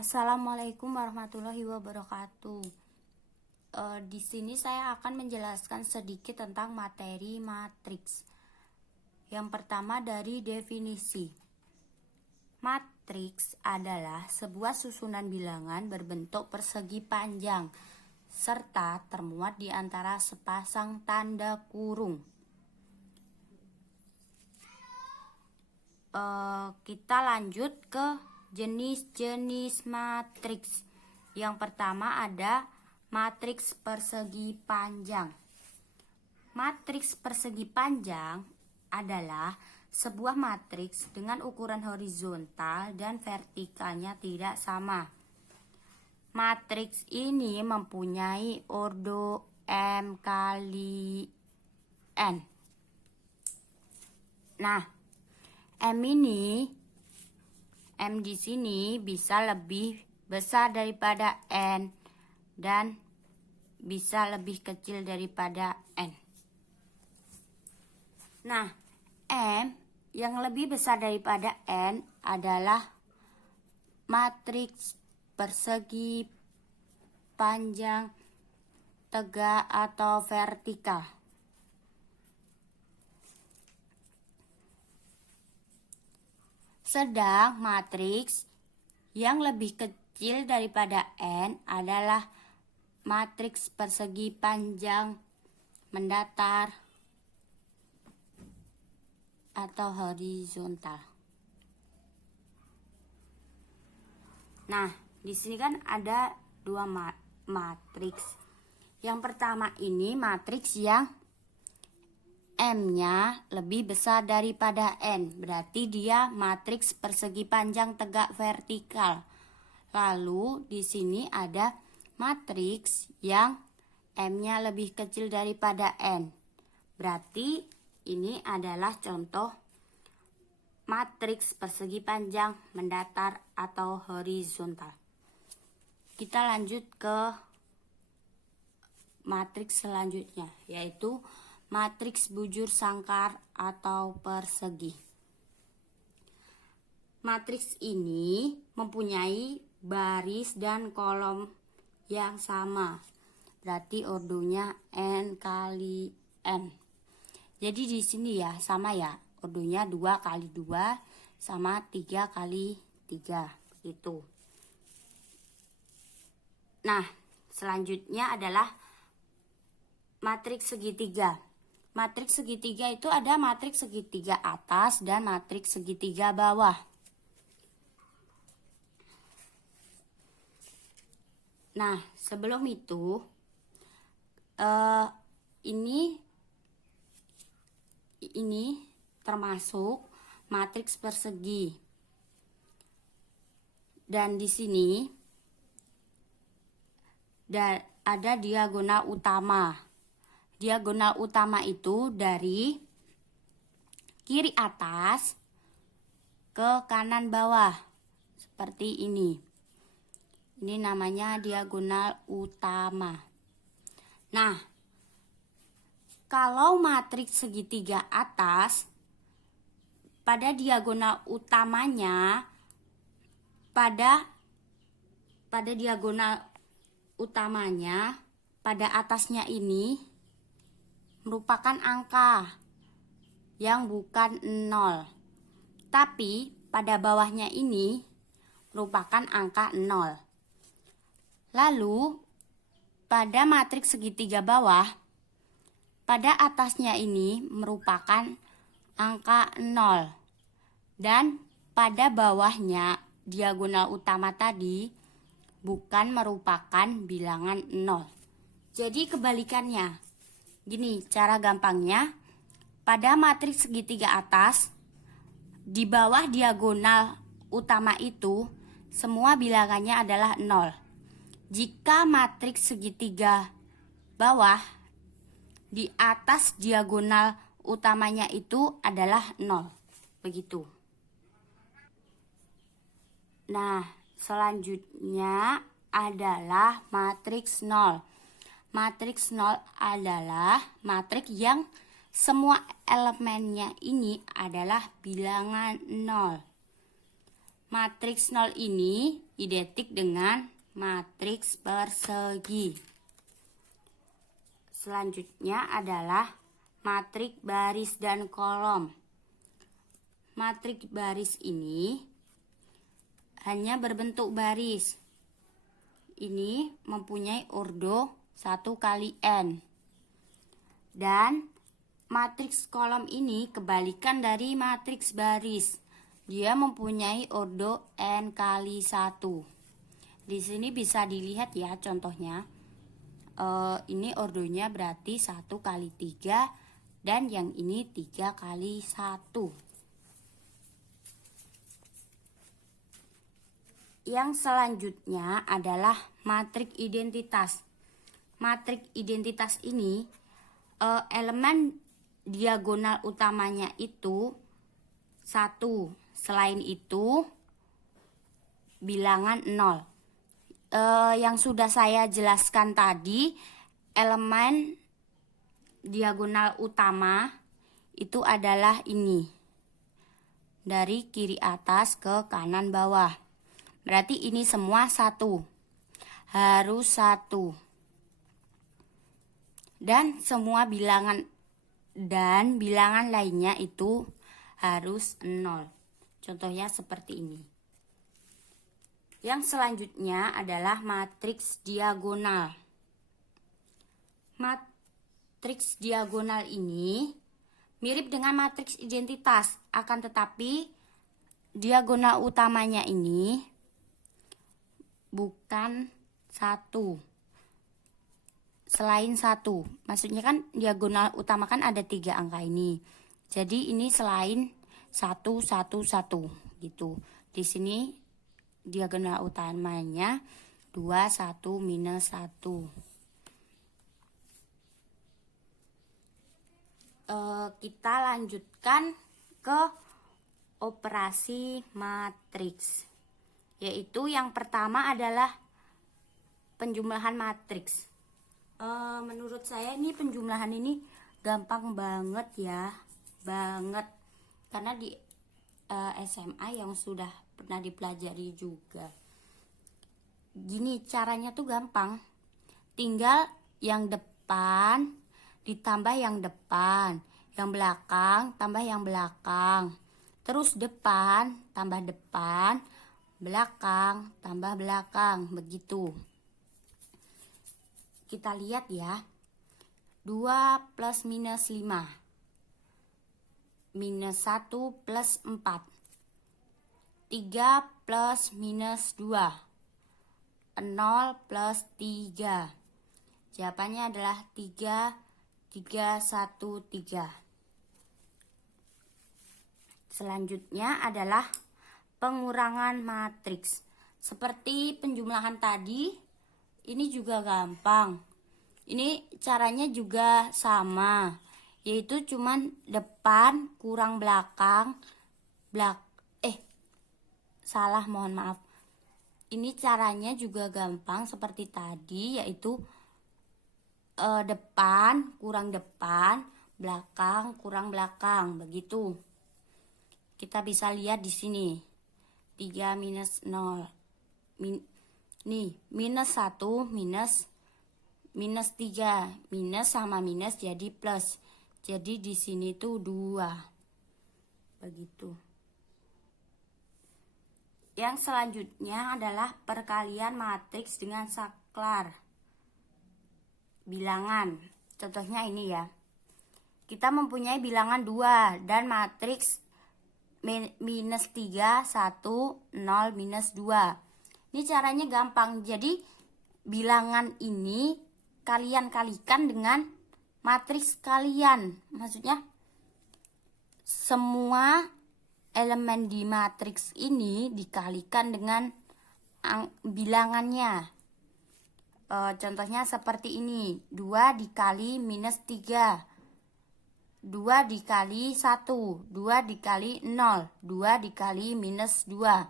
Assalamualaikum warahmatullahi wabarakatuh. Di sini saya akan menjelaskan sedikit tentang materi matriks. Yang pertama dari definisi. Matriks adalah sebuah susunan bilangan berbentuk persegi panjang serta termuat di antara sepasang tanda kurung. Kita lanjut ke jenis-jenis matriks. Yang pertama ada matriks persegi panjang. Matriks persegi panjang adalah sebuah matriks dengan ukuran horizontal dan vertikalnya tidak sama. Matriks ini mempunyai ordo M kali N. Nah, M di sini bisa lebih besar daripada N dan bisa lebih kecil daripada N. Nah, M yang lebih besar daripada N adalah matriks persegi panjang tegak atau vertikal. Sedang matriks yang lebih kecil daripada N adalah matriks persegi panjang mendatar atau horizontal. Nah, di sini kan ada dua matriks. Yang pertama ini matriks yang M-nya lebih besar daripada N, berarti dia matriks persegi panjang tegak vertikal. Lalu di sini ada matriks yang M-nya lebih kecil daripada N. Berarti ini adalah contoh matriks persegi panjang mendatar atau horizontal. Kita lanjut ke matriks selanjutnya, yaitu matriks bujur sangkar atau persegi. Matriks ini mempunyai baris dan kolom yang sama. Berarti ordonya N kali N. Jadi di sini ya sama ya. Ordonya 2 kali 2 sama 3 kali 3. Begitu. Nah, selanjutnya adalah matriks segitiga. Matriks segitiga itu ada matriks segitiga atas dan matriks segitiga bawah. Nah, sebelum itu ini termasuk matriks persegi. Dan di sini ada diagonal utama. Diagonal utama itu dari kiri atas ke kanan bawah. Seperti ini. Ini namanya diagonal utama. Nah, kalau matriks segitiga atas, pada diagonal utamanya, pada atasnya ini merupakan angka yang bukan 0. Tapi pada bawahnya ini merupakan angka 0. Lalu pada matriks segitiga bawah, pada atasnya ini merupakan angka 0. Dan pada bawahnya diagonal utama tadi bukan merupakan bilangan 0. Jadi kebalikannya. Gini cara gampangnya, pada matriks segitiga atas, di bawah diagonal utama itu, semua bilangannya adalah 0. Jika matriks segitiga bawah, di atas diagonal utamanya itu adalah 0. Begitu. Nah, selanjutnya adalah matriks 0. Matriks 0 adalah matriks yang semua elemennya ini adalah bilangan 0. matriks 0 ini identik dengan matriks persegi. Selanjutnya adalah matriks baris dan kolom. Matriks baris ini hanya berbentuk baris. Ini mempunyai ordo 1 kali n. Dan matriks kolom ini kebalikan dari matriks baris. Dia mempunyai ordo n kali 1. Di sini bisa dilihat ya contohnya. Ini ordonya berarti 1 kali 3 dan yang ini 3 kali 1. Yang selanjutnya adalah matriks identitas. Matriks identitas ini elemen diagonal utamanya itu 1. Selain itu bilangan 0. Yang sudah saya jelaskan tadi, elemen diagonal utama itu adalah ini. Dari kiri atas ke kanan bawah. Berarti ini semua 1. Harus 1. Dan semua bilangan dan bilangan lainnya itu harus 0. Contohnya seperti ini. Yang selanjutnya adalah matriks diagonal. Matriks diagonal ini mirip dengan matriks identitas, akan tetapi diagonal utamanya ini bukan 1. Selain 1. Maksudnya kan diagonal utama kan ada 3 angka ini. Jadi ini selain 1, 1, 1 gitu. Di sini diagonal utamanya 2, 1, minus 1. Kita lanjutkan ke operasi matriks. Yaitu yang pertama adalah penjumlahan matriks. Menurut saya ini penjumlahan ini gampang banget ya. Banget. Karena di SMA yang sudah pernah dipelajari juga. Gini caranya tuh gampang. Tinggal yang depan ditambah yang depan, yang belakang tambah yang belakang. Terus depan tambah depan, belakang tambah belakang, begitu. Kita lihat ya. 2 plus minus 5. Minus 1 plus 4. 3 plus minus 2. 0 plus 3. Jawabannya adalah 3, 3, 1, 3. Selanjutnya adalah pengurangan matriks. Seperti penjumlahan tadi, ini juga gampang. Ini caranya juga sama. Yaitu cuman depan kurang belakang, mohon maaf. Ini caranya juga gampang seperti tadi, yaitu depan kurang depan, belakang kurang belakang, begitu. Kita bisa lihat di sini. 3 minus 0. Nih, minus 1 minus 3. Minus sama minus jadi plus. Jadi di sini tuh 2. Begitu. Yang selanjutnya adalah perkalian matriks dengan saklar bilangan. Contohnya ini ya. Kita mempunyai bilangan 2 dan matriks minus 3, 1, 0, minus 2. Ini caranya gampang. Jadi bilangan ini kalian kalikan dengan matriks kalian. Maksudnya semua elemen di matriks ini dikalikan dengan bilangannya. Contohnya seperti ini. 2 dikali minus 3. 2 dikali 1. 2 dikali 0. 2 dikali minus 2.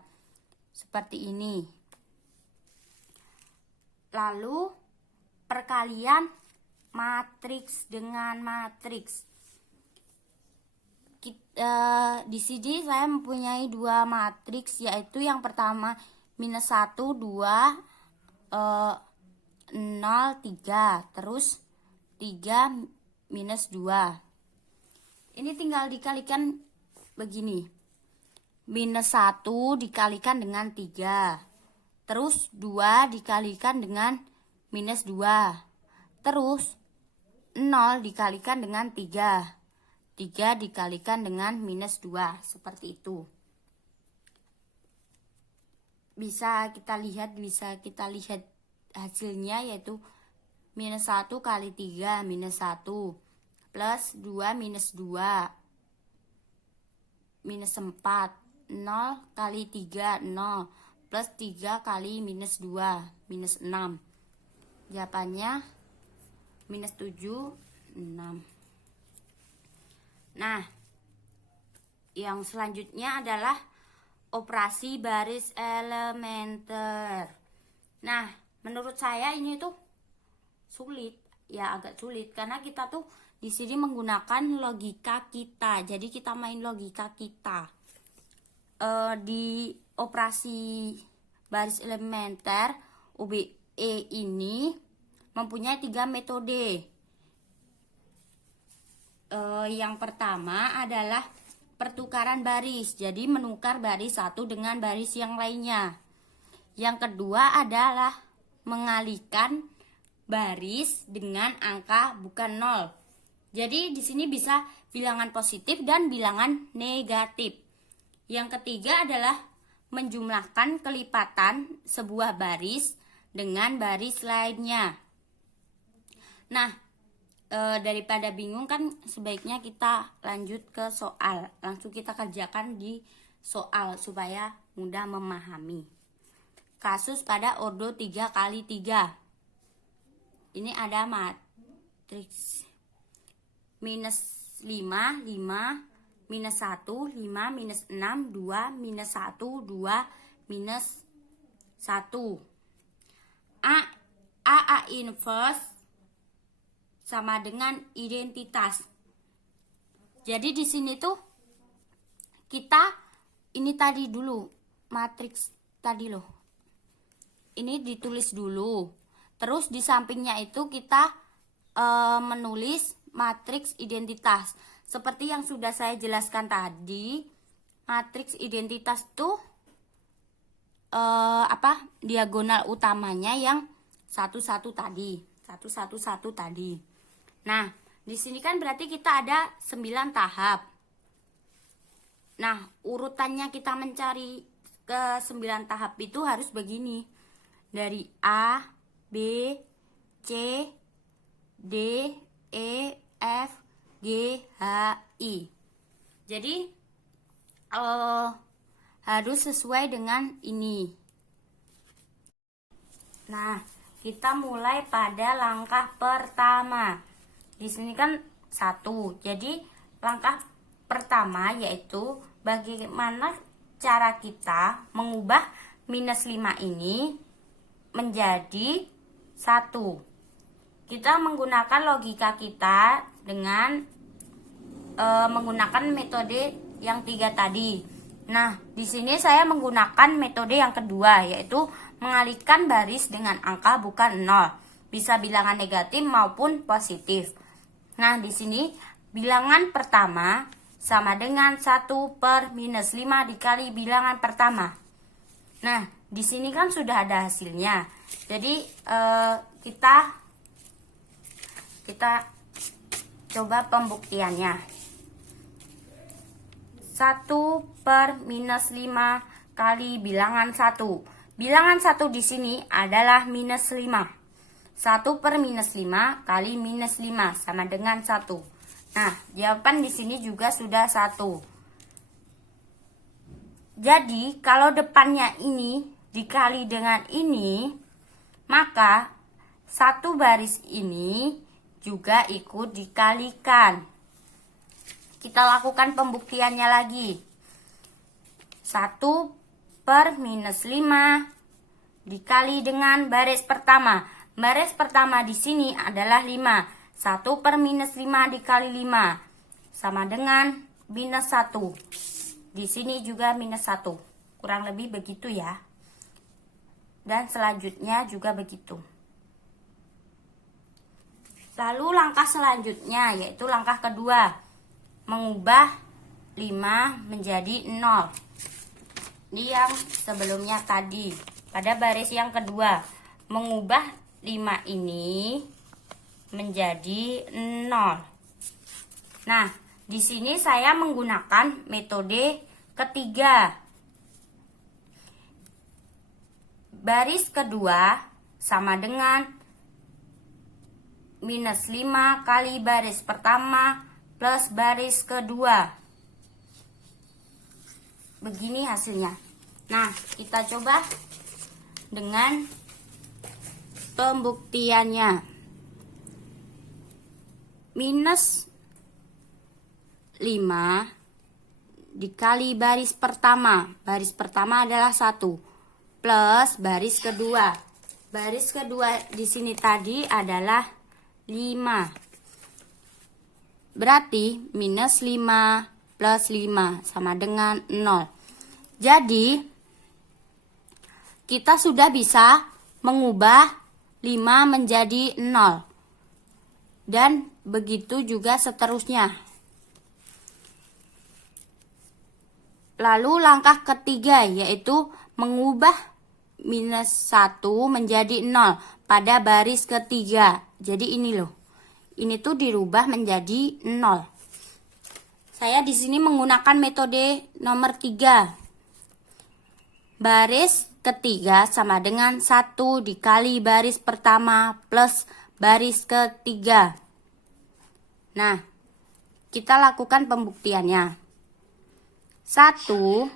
Seperti ini. Lalu perkalian matriks dengan matriks. di sini saya mempunyai dua matriks, yaitu yang pertama minus 1, 2, 0, 3, terus 3 minus 2. Ini tinggal dikalikan begini. Minus 1 dikalikan dengan 3. Terus 2 dikalikan dengan minus 2. Terus 0 dikalikan dengan 3. 3 dikalikan dengan minus 2. Seperti itu. Bisa kita lihat hasilnya, yaitu minus 1 kali 3 minus 1. Plus 2 minus 2. Minus 4. 0 kali 3, 0. Plus 3 kali minus 2, minus 6. Jawabannya minus 7, 6. Nah, yang selanjutnya adalah operasi baris elementer. Nah, menurut saya ini tuh sulit, ya agak sulit, karena kita tuh di sini menggunakan logika kita. Jadi kita main logika kita. Di operasi baris elementer OBE ini mempunyai 3 metode. Yang pertama adalah pertukaran baris, jadi menukar baris satu dengan baris yang lainnya. Yang kedua adalah mengalihkan baris dengan angka bukan 0. Jadi di sini bisa bilangan positif dan bilangan negatif. Yang ketiga adalah menjumlahkan kelipatan sebuah baris dengan baris lainnya. Nah, daripada bingung kan sebaiknya kita lanjut ke soal. Langsung kita kerjakan di soal supaya mudah memahami. Kasus pada ordo 3 kali 3. Ini ada matriks minus 5, 5, minus 1, 5, minus 6, 2, minus 1, 2, minus 1. A inverse sama dengan identitas. Jadi di sini tuh kita ini tadi dulu matriks tadi loh. Ini ditulis dulu. Terus di sampingnya itu kita menulis matriks identitas. Seperti yang sudah saya jelaskan tadi, matriks identitas tuh diagonal utamanya yang 1-1 tadi. 1-1-1 tadi. Nah, di sini kan berarti kita ada 9 tahap. Nah, urutannya kita mencari ke 9 tahap itu harus begini. Dari A, B, C, D, E, F, G, H, I. Jadi harus sesuai dengan ini. Nah, kita mulai pada langkah pertama. Di sini kan 1. Jadi langkah pertama yaitu bagaimana cara kita mengubah minus 5 ini menjadi 1. Kita menggunakan logika kita dengan menggunakan metode yang 3 tadi. Nah, di sini saya menggunakan metode yang kedua, yaitu mengalihkan baris dengan angka bukan 0. Bisa bilangan negatif maupun positif. Nah, di sini bilangan pertama sama dengan 1 per minus 5 dikali bilangan pertama. Nah, di sini kan sudah ada hasilnya. Jadi kita coba pembuktiannya. 1 per minus 5 kali bilangan 1. Bilangan 1 di sini adalah minus 5. 1 per minus 5 kali minus 5 sama dengan 1. Nah, jawaban di sini juga sudah 1. Jadi, kalau depannya ini dikali dengan ini, maka satu baris ini juga ikut dikalikan. Kita lakukan pembuktiannya lagi. 1 per minus 5 dikali dengan baris pertama. Baris pertama di sini adalah 5. 1 per minus 5 dikali 5 sama dengan minus 1. Di sini juga minus 1. Kurang lebih begitu ya. Dan selanjutnya juga begitu. Lalu langkah selanjutnya yaitu langkah kedua, mengubah 5 menjadi 0. Ini yang sebelumnya tadi. Pada baris yang kedua, mengubah 5 ini menjadi 0. Nah, di sini saya menggunakan metode ketiga. Baris kedua sama dengan minus 5 kali baris pertama plus baris kedua. Begini hasilnya. Nah, kita coba dengan pembuktiannya. Minus 5 dikali baris pertama. Baris pertama adalah 1. Plus baris kedua. Baris kedua di sini tadi adalah 5. Berarti minus 5 plus 5 sama dengan 0. Jadi kita sudah bisa mengubah 5 menjadi 0. Dan begitu juga seterusnya. Lalu langkah ketiga yaitu mengubah minus 1 menjadi 0 pada baris ketiga. Jadi ini loh. Ini tuh dirubah menjadi 0. Saya di sini menggunakan metode nomor 3. Baris ketiga sama dengan 1 dikali baris pertama plus baris ketiga. Nah, kita lakukan pembuktiannya. 1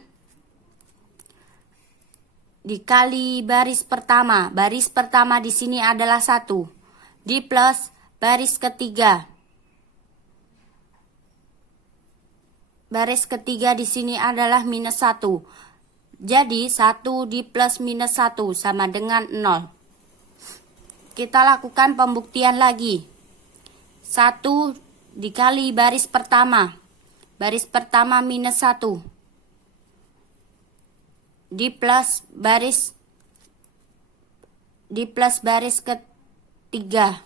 dikali baris pertama. Baris pertama di sini adalah 1. Di plus baris ketiga. Baris ketiga di sini adalah minus 1. Jadi 1 di plus minus 1 sama dengan 0. Kita lakukan pembuktian lagi. 1 dikali baris pertama. Baris pertama minus 1. Di plus baris ketiga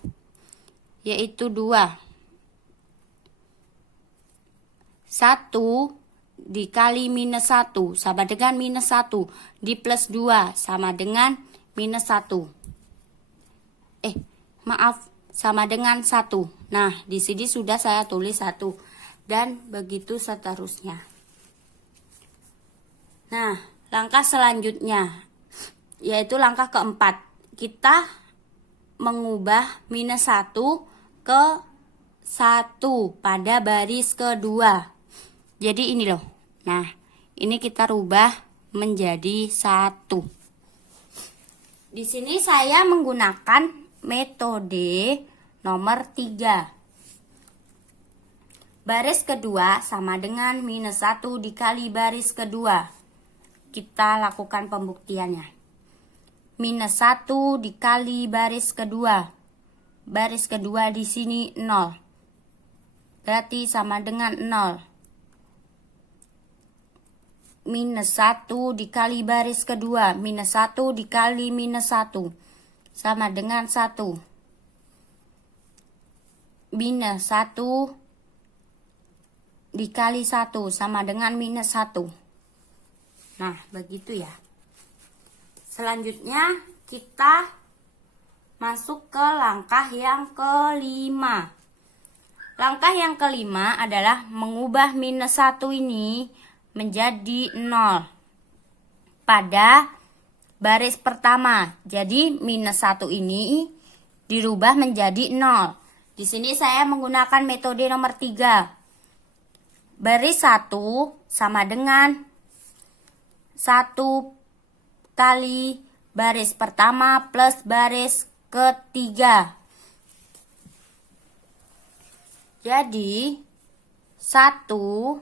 yaitu 2. 1 dikali minus 1 sama dengan minus 1. Di plus 2 sama dengan minus 1. Sama dengan 1. Nah, di sini sudah saya tulis 1. Dan begitu seterusnya. Nah, langkah selanjutnya yaitu langkah keempat. Kita mengubah minus 1 ke 1 pada baris kedua. Jadi ini loh. Nah, ini kita rubah menjadi 1. Di sini saya menggunakan metode nomor 3. Baris kedua sama dengan minus 1 dikali baris kedua. Kita lakukan pembuktiannya. Minus 1 dikali baris kedua. Baris kedua di sini 0. Berarti sama dengan 0. Minus 1 dikali baris kedua. Minus 1 dikali minus 1. Sama dengan 1. Minus 1 dikali 1 sama dengan minus 1. Nah, begitu ya. Selanjutnya kita masuk ke langkah yang kelima. Langkah yang kelima adalah mengubah minus 1 ini menjadi 0 pada baris pertama. Jadi minus 1 ini dirubah menjadi 0. Di sini saya menggunakan metode nomor 3. Baris 1 sama dengan 1 kali baris pertama plus baris ketiga. Jadi 1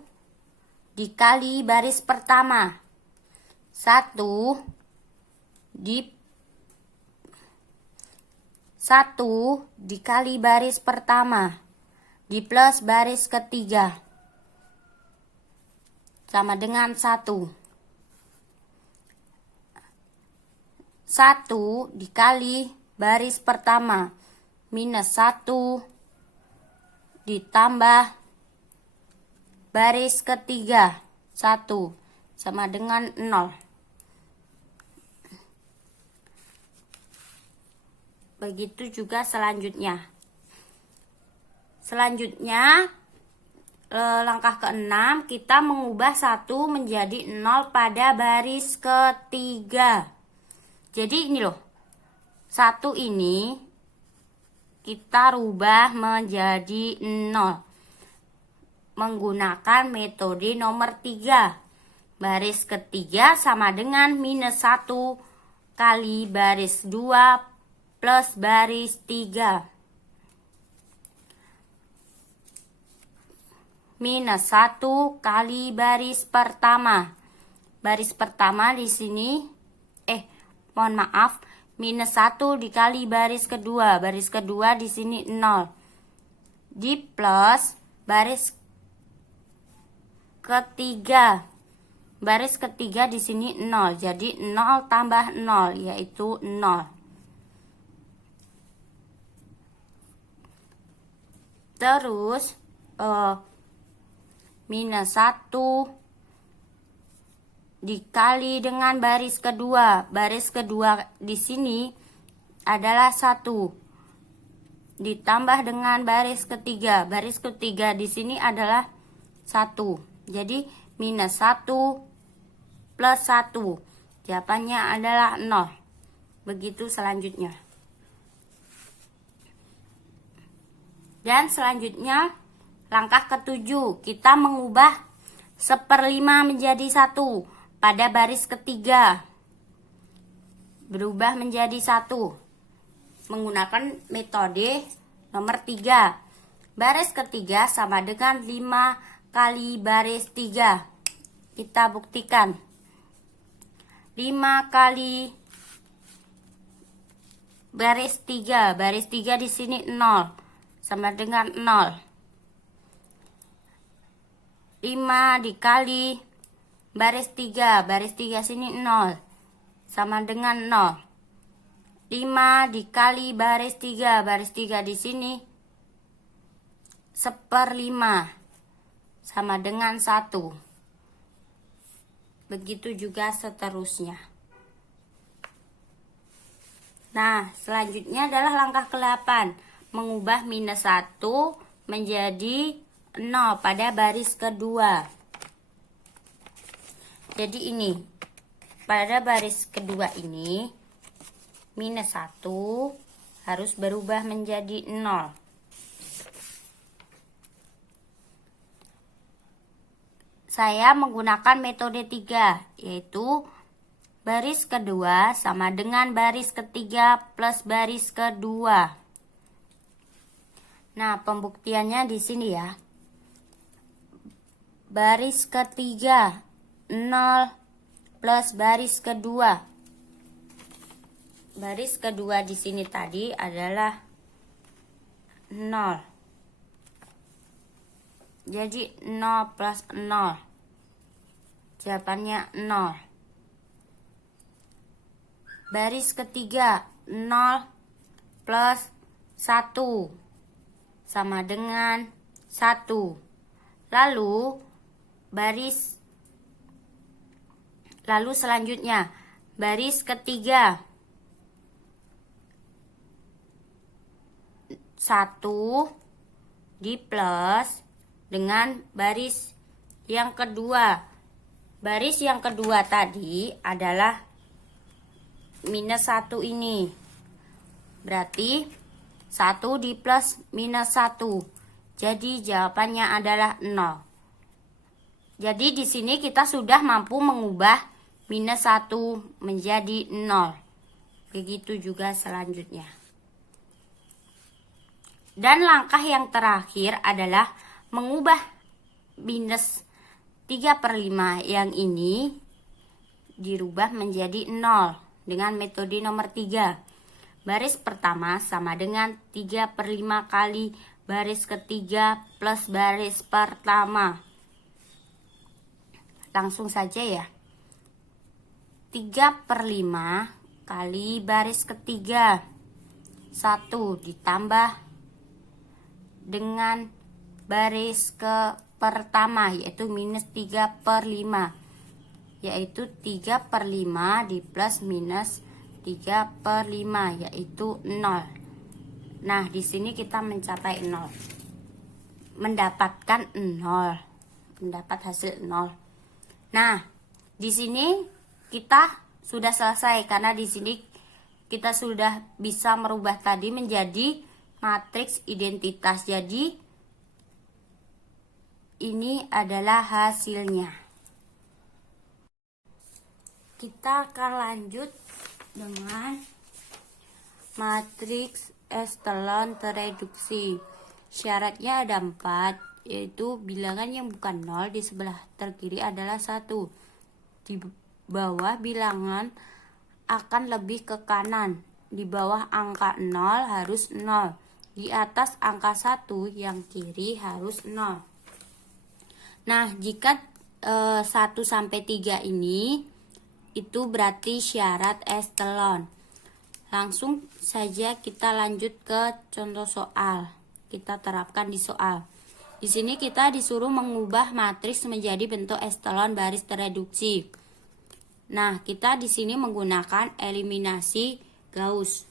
dikali baris pertama. 1 dikali baris pertama di plus baris ketiga. sama dengan 1. 1 dikali baris pertama minus 1 ditambah baris ketiga 1 sama dengan 0. Begitu juga selanjutnya. Langkah ke-6 kita mengubah 1 menjadi 0 pada baris ketiga. Jadi ini loh, 1 ini kita rubah menjadi 0 menggunakan metode nomor 3. Baris ketiga sama dengan minus 1 kali baris 2 plus baris 3. Minus 1 kali baris pertama. Baris pertama di sini, mohon maaf, minus 1 dikali baris kedua. Baris kedua di sini 0. Di plus baris ketiga. Baris ketiga di sini 0. Jadi 0 tambah 0 yaitu 0. Terus minus 1 dikali dengan baris kedua. Baris kedua di sini adalah 1 ditambah dengan baris ketiga. Baris ketiga di sini adalah 1. Jadi minus 1 plus 1. Jawabannya adalah 0. Begitu selanjutnya. Dan selanjutnya langkah ke-7, kita mengubah 1/5 menjadi 1 pada baris ketiga. Berubah menjadi 1 menggunakan metode nomor 3. Baris ketiga sama dengan 5 kali baris 3. Kita buktikan. 5 kali baris 3. Baris 3 di sini 0. Sama dengan 0. 5 dikali baris 3. Baris 3 sini 0. Sama dengan 0. 5 dikali baris 3. Baris 3 di sini 1/5. Sama dengan 1. Begitu juga seterusnya. Nah, selanjutnya adalah langkah ke-8. Mengubah minus 1 menjadi 0 pada baris kedua. Jadi ini, pada baris kedua ini, minus 1 harus berubah menjadi 0. Saya menggunakan metode 3, yaitu baris kedua sama dengan baris ketiga plus baris kedua. Nah, pembuktiannya di sini ya. Baris ketiga 0 plus baris kedua. Baris kedua di sini tadi adalah 0. Jadi 0 plus 0. Jawabannya 0. Baris ketiga 0 plus 1 sama dengan 1. Lalu selanjutnya baris ketiga 1 di plus dengan baris yang kedua. Baris yang kedua tadi adalah minus 1 ini. Berarti 1 di plus minus 1. Jadi jawabannya adalah 0. Jadi di sini kita sudah mampu mengubah minus 1 menjadi 0. Begitu juga selanjutnya. Dan langkah yang terakhir adalah mengubah minus 3/5 yang ini dirubah menjadi 0 dengan metode nomor 3. Baris pertama sama dengan 3/5 kali baris ketiga plus baris pertama. langsung saja ya. 3/5 kali baris ketiga 1 ditambah dengan baris ke pertama, yaitu minus 3/5, yaitu 3/5 di plus minus 3/5, yaitu 0. Nah, di sini kita mencapai 0, mendapatkan 0, mendapat hasil 0. Nah, di sini kita sudah selesai karena di sini kita sudah bisa merubah tadi menjadi matriks identitas. Jadi ini adalah hasilnya. Kita akan lanjut dengan matriks echelon tereduksi. Syaratnya ada 4, yaitu bilangan yang bukan 0 di sebelah terkiri adalah 1. Di bawah bilangan akan lebih ke kanan. Di bawah angka 0 harus 0. Di atas angka 1 yang kiri harus 0. Nah, jika 1 sampai 3 ini itu berarti syarat echelon. Langsung saja kita lanjut ke contoh soal. Kita terapkan di soal. Di sini kita disuruh mengubah matriks menjadi bentuk echelon baris tereduksi. Nah, kita di sini menggunakan eliminasi Gauss.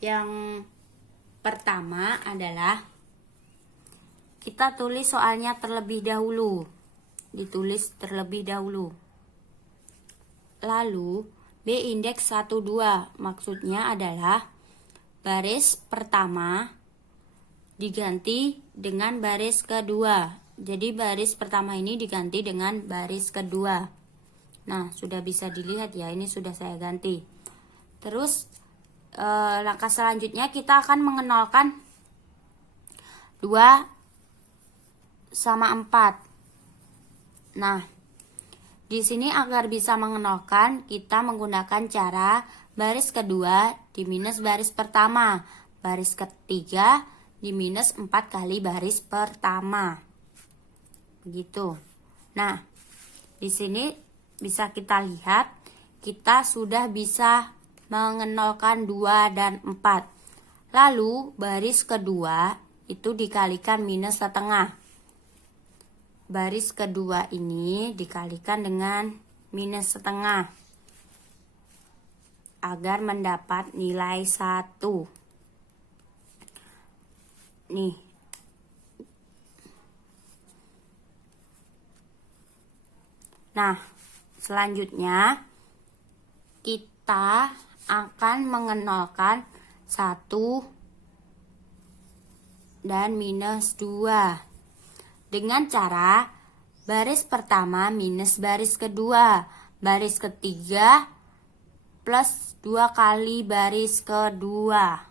Yang pertama adalah kita tulis soalnya terlebih dahulu. Ditulis terlebih dahulu. Lalu B indeks 1, 2. Maksudnya adalah baris pertama diganti dengan baris kedua. Jadi baris pertama ini diganti dengan baris kedua. Nah, sudah bisa dilihat ya, ini sudah saya ganti. Terus langkah selanjutnya kita akan mengenalkan 2 sama 4. Nah, di sini agar bisa mengenalkan, kita menggunakan cara baris kedua diminus baris pertama, baris ketiga diminus 4 kali baris pertama. Begitu. Nah, di sini bisa kita lihat, kita sudah bisa mengenalkan 2 dan 4. Lalu baris kedua itu dikalikan minus setengah. Baris kedua ini dikalikan dengan minus setengah agar mendapat nilai 1. Nih. Nah, selanjutnya kita akan mengenalkan 1 dan minus 2 dengan cara baris pertama minus baris kedua, baris ketiga plus 2 kali baris kedua.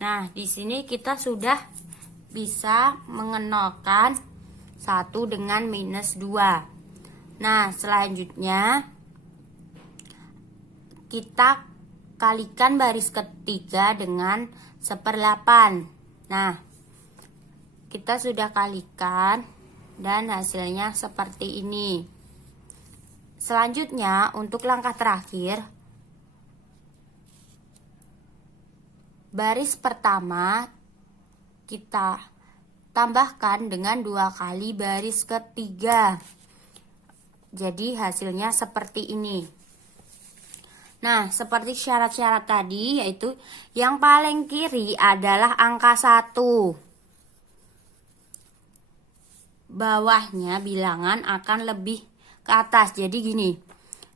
Nah, di sini kita sudah bisa mengenalkan 1 dengan minus 2. Nah, selanjutnya kita kalikan baris ketiga dengan 1/8. Nah, kita sudah kalikan dan hasilnya seperti ini. Selanjutnya, untuk langkah terakhir, baris pertama kita tambahkan dengan 2 kali baris ketiga. Jadi hasilnya seperti ini. Nah, seperti syarat-syarat tadi, yaitu yang paling kiri adalah angka 1. Bawahnya bilangan akan lebih ke atas. Jadi gini,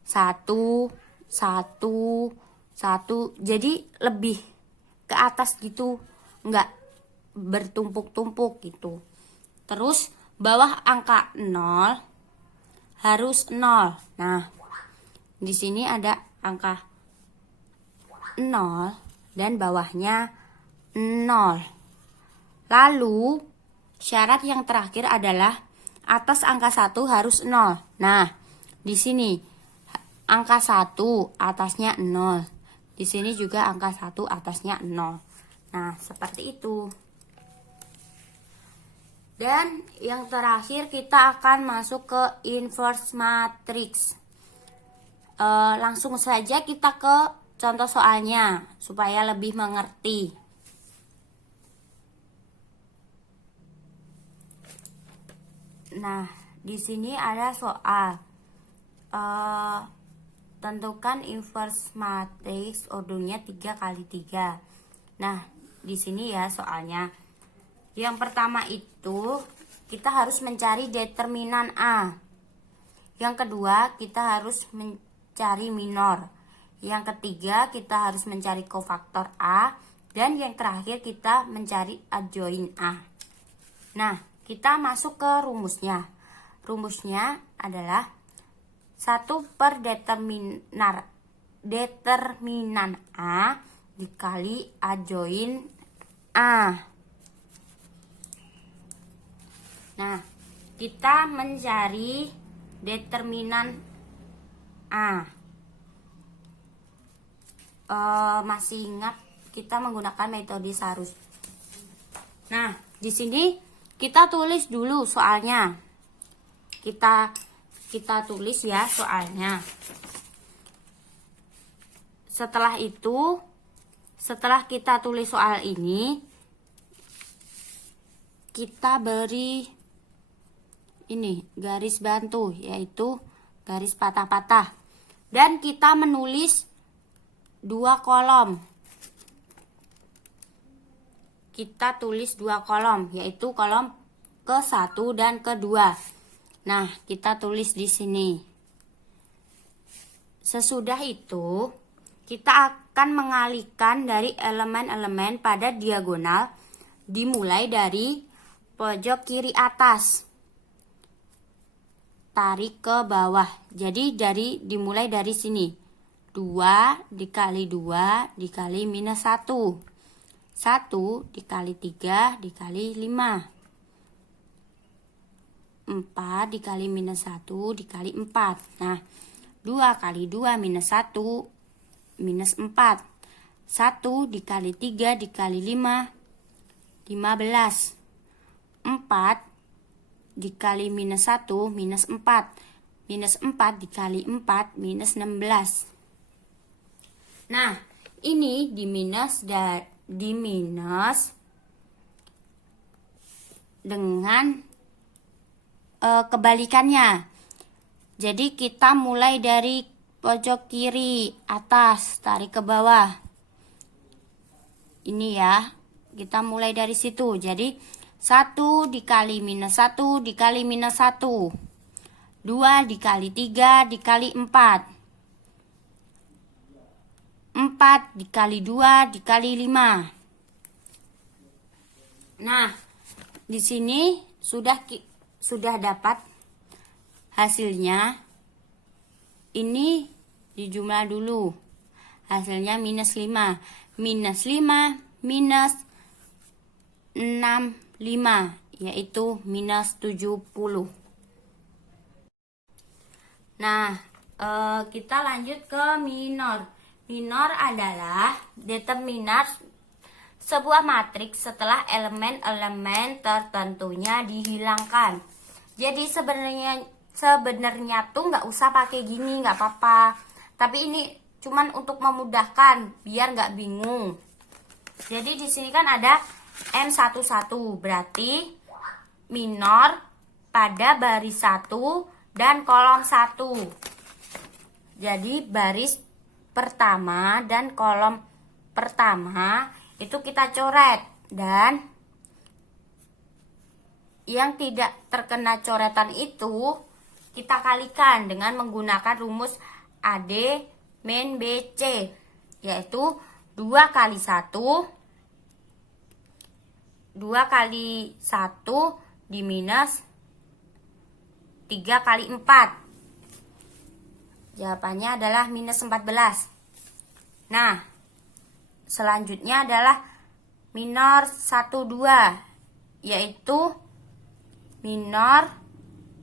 1, 1, 1. Jadi lebih ke atas gitu, enggak bertumpuk-tumpuk gitu. Terus bawah angka 0 harus 0. Nah, di sini ada angka 0 dan bawahnya 0. Lalu syarat yang terakhir adalah atas angka 1 harus 0. Nah, di sini angka 1 atasnya 0. Di sini juga angka 1 atasnya 0. Nah, seperti itu. Dan yang terakhir kita akan masuk ke inverse matrix. Langsung saja kita ke contoh soalnya supaya lebih mengerti. Nah, di sini ada soal. Tentukan inverse matrix ordernya 3 kali 3. Nah, di sini ya soalnya. Yang pertama itu kita harus mencari determinan A. Yang kedua, kita harus mencari minor. Yang ketiga, kita harus mencari kofaktor A. Dan yang terakhir, kita mencari adjoint A. Nah, kita masuk ke rumusnya. Rumusnya adalah 1 per determinan A dikali adjoint A. Nah, kita mencari determinan A. Masih ingat kita menggunakan metode Sarus. Nah, di sini kita tulis dulu soalnya. Kita tulis ya soalnya. Setelah itu, setelah kita tulis soal ini, kita beri ini garis bantu, yaitu garis patah-patah. Dan kita menulis 2 kolom. Kita tulis 2 kolom, yaitu kolom ke-1 dan ke-2. Nah, kita tulis di sini. Sesudah itu, kita akan mengalihkan dari elemen-elemen pada diagonal dimulai dari pojok kiri atas. Tarik ke bawah. Jadi dimulai dari sini. 2 dikali 2 dikali minus 1. 1 dikali 3 dikali 5. 4 dikali minus 1 dikali 4. Nah, 2 kali 2 minus 1 minus 4. 1 dikali 3 dikali 5 15. 4 dikali minus 1 minus 4. Minus 4 dikali 4 minus 16. Nah, ini diminus dengan kebalikannya. Jadi kita mulai dari pojok kiri atas, tarik ke bawah. Ini ya, kita mulai dari situ. Jadi 1 dikali minus 1 dikali minus 1. 2 dikali 3 dikali 4. 4 dikali 2 dikali 5. Nah, di sini sudah dapat hasilnya. Ini dijumlah dulu. Hasilnya minus 5. Minus 5 minus 65, yaitu minus 70. Nah, kita lanjut ke minor. Minor adalah determinan sebuah matriks setelah elemen-elemen tertentunya dihilangkan. Jadi sebenarnya tuh nggak usah pakai gini, nggak apa-apa. Tapi ini cuman untuk memudahkan biar nggak bingung. Jadi di sini kan ada M11, berarti minor pada baris 1 dan kolom 1. Jadi baris pertama dan kolom pertama itu kita coret, dan yang tidak terkena coretan itu kita kalikan dengan menggunakan rumus AD min BC, yaitu 2 kali 1 diminus 3 kali 4. Jawabannya adalah minus 14. Nah, selanjutnya adalah minor 12, yaitu minor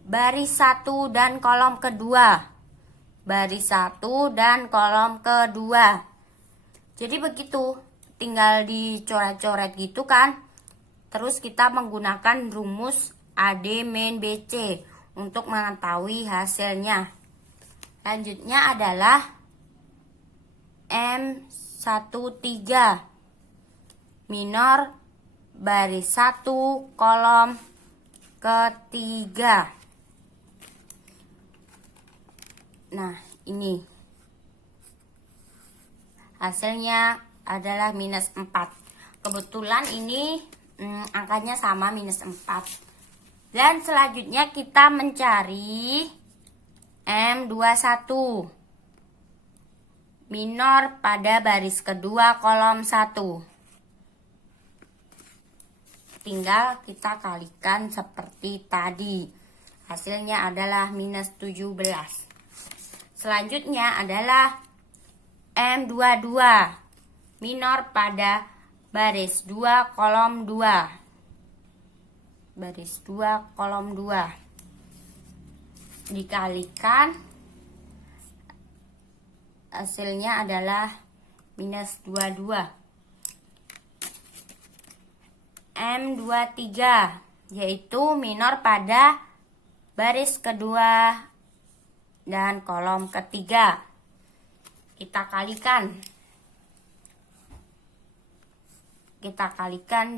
baris 1 dan kolom kedua. Baris 1 dan kolom kedua. Jadi begitu, tinggal dicoret-coret gitu kan. Terus kita menggunakan rumus AD min BC untuk mengetahui hasilnya. Selanjutnya adalah M13 minor baris 1 kolom ketiga. Nah, ini hasilnya adalah minus 4. Kebetulan ini angkanya sama, minus 4. Dan selanjutnya kita mencari M21 minor pada baris kedua kolom 1. Tinggal kita kalikan seperti tadi. Hasilnya adalah minus 17. Selanjutnya adalah M22 minor pada baris 2 kolom 2. Baris 2 kolom 2. Dikalikan, hasilnya adalah minus 22. M23 yaitu minor pada baris kedua dan kolom ketiga. Kita kalikan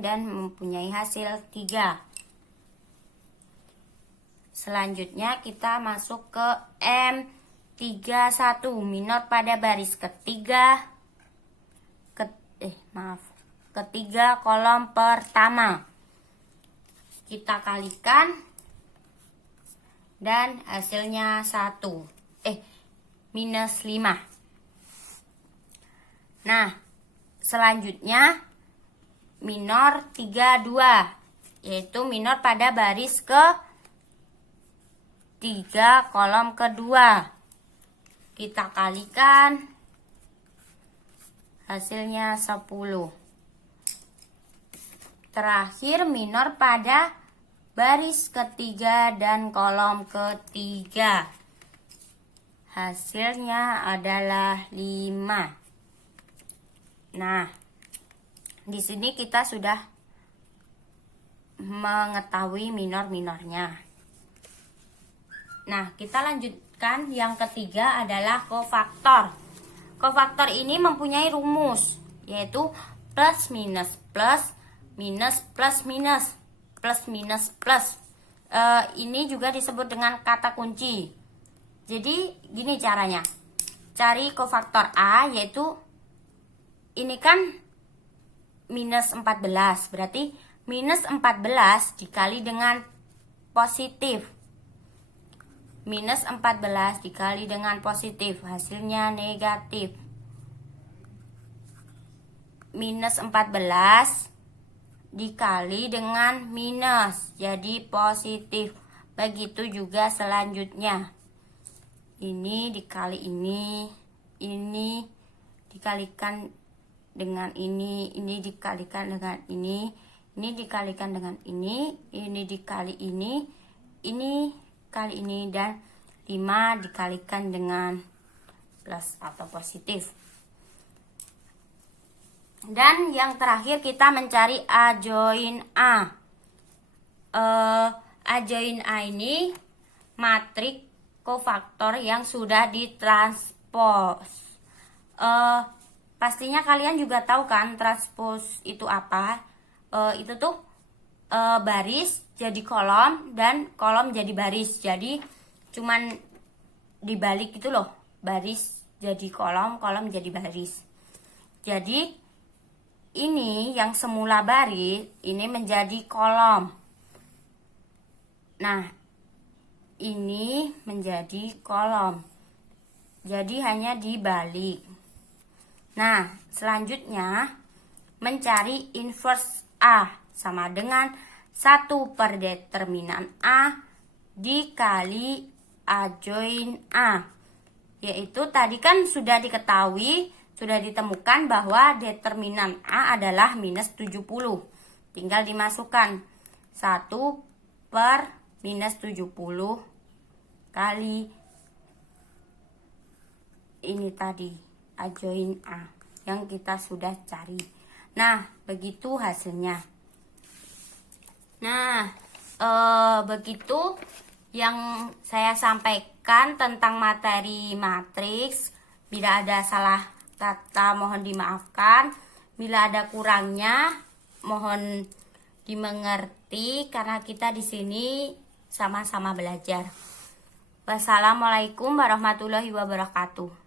dan mempunyai hasil 3. Selanjutnya kita masuk ke M31 minor pada baris ketiga ketiga kolom pertama. Kita kalikan dan hasilnya minus 5. Nah, selanjutnya minor 32 yaitu minor pada baris ke 3 kolom kedua. Kita kalikan, hasilnya 10. Terakhir minor pada baris ketiga dan kolom ketiga. Hasilnya adalah 5. Nah, di sini kita sudah mengetahui minor-minornya. Nah, kita lanjutkan yang ketiga adalah kofaktor. Kofaktor ini mempunyai rumus, yaitu plus minus plus, minus plus minus, plus minus plus. Ini juga disebut dengan kata kunci. Jadi gini caranya. Cari kofaktor A, yaitu ini kan minus 14. Berarti minus 14 dikali dengan positif. Minus 14 dikali dengan positif, hasilnya negatif. Minus 14 dikali dengan minus, jadi positif. Begitu juga selanjutnya. Ini dikali ini dikalikan dengan ini dikalikan dengan ini dikalikan dengan ini dikali ini kali ini, dan 5 dikalikan dengan plus atau positif. Dan yang terakhir kita mencari A join A. A join A ini matrik kofaktor yang sudah ditranspos. Pastinya kalian juga tahu kan transpos itu apa? Itu tuh baris jadi kolom dan kolom jadi baris. Jadi cuman dibalik gitu loh. Baris jadi kolom, kolom jadi baris. Jadi ini yang semula baris, ini menjadi kolom. Nah, ini menjadi kolom. Jadi hanya dibalik. Nah, selanjutnya mencari inverse A sama dengan 1 per determinan A dikali A join A. Yaitu tadi kan sudah diketahui, sudah ditemukan bahwa determinan A adalah minus 70. Tinggal dimasukkan 1 per minus 70 kali ini tadi, A join A, yang kita sudah cari. Nah, begitu hasilnya. Nah, begitu yang saya sampaikan tentang materi matriks. Bila ada salah kata mohon dimaafkan. Bila ada kurangnya mohon dimengerti karena kita di sini sama-sama belajar. Wassalamualaikum warahmatullahi wabarakatuh.